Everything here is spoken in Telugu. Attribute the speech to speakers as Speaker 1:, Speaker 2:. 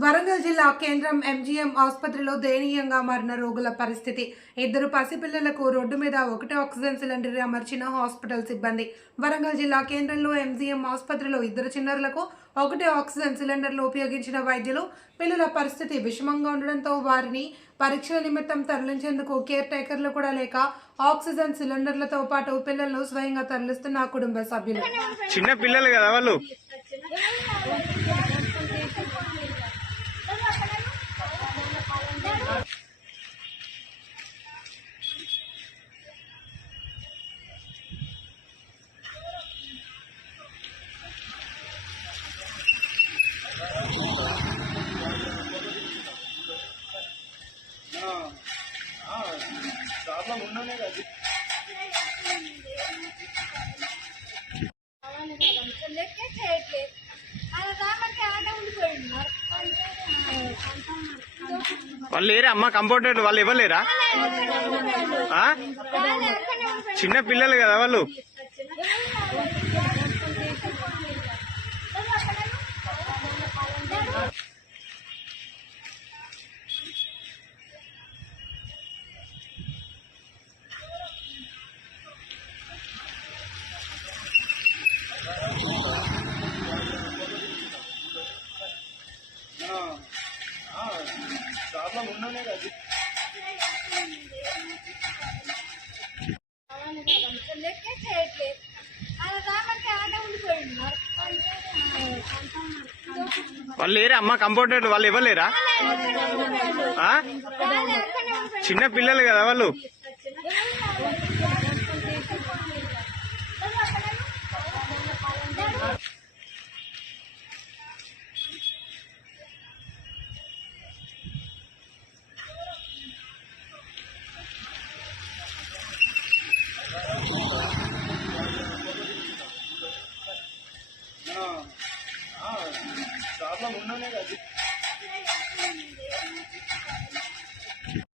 Speaker 1: వరంగల్ జిల్లా కేంద్రం ఎంజీఎం ఆసుపత్రిలో దయనీయంగా మారిన రోగుల పరిస్థితి. ఇద్దరు పసిపిల్లలకు రోడ్డు మీద ఒకటే ఆక్సిజన్ సిలిండర్ అమర్చిన హాస్పిటల్ సిబ్బంది. వరంగల్ జిల్లా కేంద్రంలో ఎంజీఎం ఆసుపత్రిలో ఇద్దరు చిన్నారులకు ఒకటే ఆక్సిజన్ సిలిండర్లు ఉపయోగించిన వైద్యులు. పిల్లల పరిస్థితి విషమంగా ఉండడంతో వారిని పరీక్షల నిమిత్తం తరలించేందుకు కేర్ టేకర్లు కూడా లేక ఆక్సిజన్ సిలిండర్లతో పాటు పిల్లలను స్వయంగా తరలిస్తున్న కుటుంబ సభ్యులు.
Speaker 2: చిన్న పిల్లలు కదా వాళ్ళు? వాళ్ళు లేరా అమ్మ? కంపౌండర్ వాళ్ళు ఇవ్వలేరా ఆ? చిన్న పిల్లలు కదా వాళ్ళు. వాళ్ళు లేరా? అమ్మ కంపౌండర్ వాళ్ళు ఇవ్వలేరా? ఆ? చిన్న పిల్లలు కదా వాళ్ళు.
Speaker 3: साहब उन्होंने